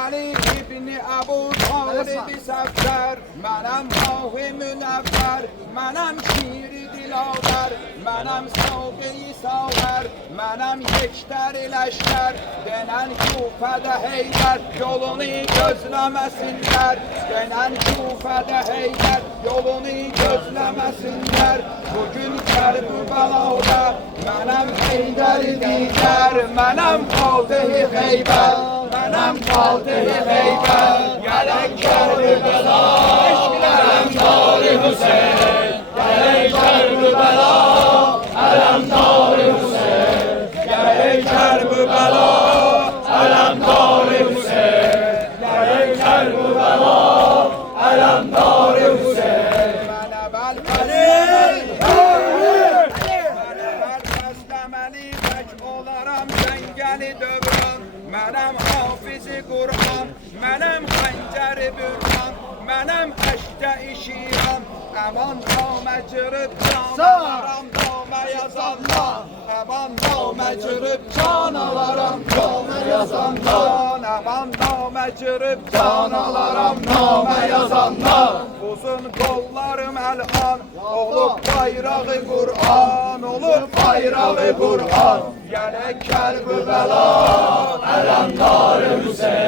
Ali İbni Ebu Talib-i Səffər, mənəm ah-ı münəvvər, mənəm şiri dilavər, mənəm savqı-i savər, mənəm yekdər-i ləşkər, denən Kufədə Heydər, yolunu gözləməsinlər, denən Kufədə Heydər, yolunu gözləməsinlər. Bugün Kərbəladə mənəm Heydər-i digər, mənəm Fatih-i Xeybər, mənəm Fatih-i Xeybər. Gələk Kərbəla, Ələmdar-ı Hüseyn, gələk Kərbəla, Ələmdar-ı Hüseyn, gələk Kərbəla, Ələmdar-ı Hüseyn, gələk Kərbəla, Ələmdar-ı Hüseyn. Mənə bəl-bəsləməli tək olaram cəngəli dövran, mənəm hafizi Qur'an, mənəm xəncəri bürhan, mənəm əşdə-i şiran, əman namə cürüb canalaram namə yazandan, əman namə cürüb canalaram namə yazandan, əman namə cürüb canalaram namə yazandan. Uzun qollarım əlhan, olub bayrağı Qur'an, olub bayrağı Qur'an. Gələk Kərbəla, Ələmdar-ı Hüseyn.